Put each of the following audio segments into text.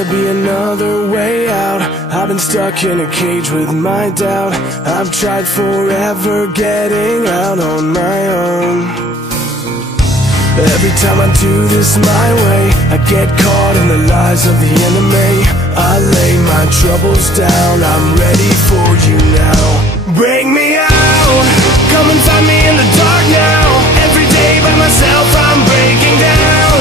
gotta be another way out. I've been stuck in a cage with my doubt. I've tried forever getting out on my own. Every time I do this my way, I get caught in the lies of the enemy. I lay my troubles down, I'm ready for you now. Bring me out, come and find me in the dark now. Every day by myself I'm breaking down.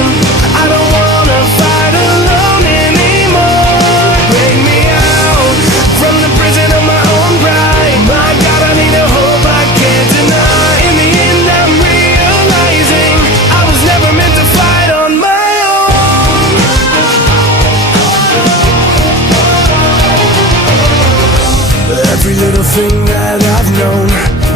I don't wanna fight alone anymore. Bring me out from the prison of my own pride. My God, I need a hope I can't deny. In the end I'm realizing I was never meant to fight on my own. Every little thing that I've known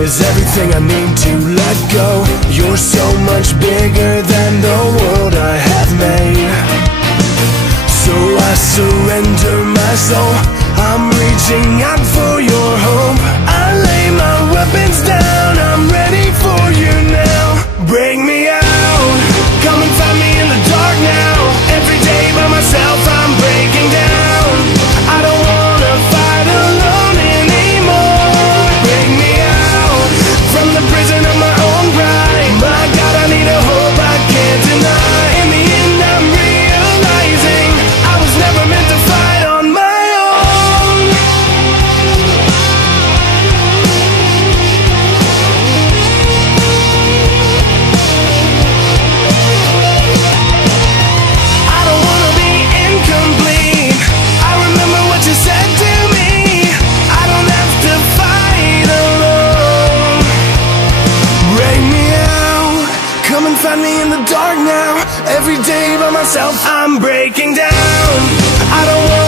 is everything I need to let go. You're so much bigger than the world I have made. So I surrender my soul, I'm reaching out for your hope. I lay my weapons down, I'm ready for you now. Bring me out, come and find me in the dark now. Every day by myself I'm breaking down. I don't wanna fight alone anymore. Bring me out from the prison of my own pride. My God, I need a hope I can't deny. In the end I'm realizing I was never meant to fight on my own. I don't wanna be incomplete. I remember what you said to me. I don't have to fight alone. Bring me out, come and find me in the dark now. Every day by myself I'm breaking down. I don't want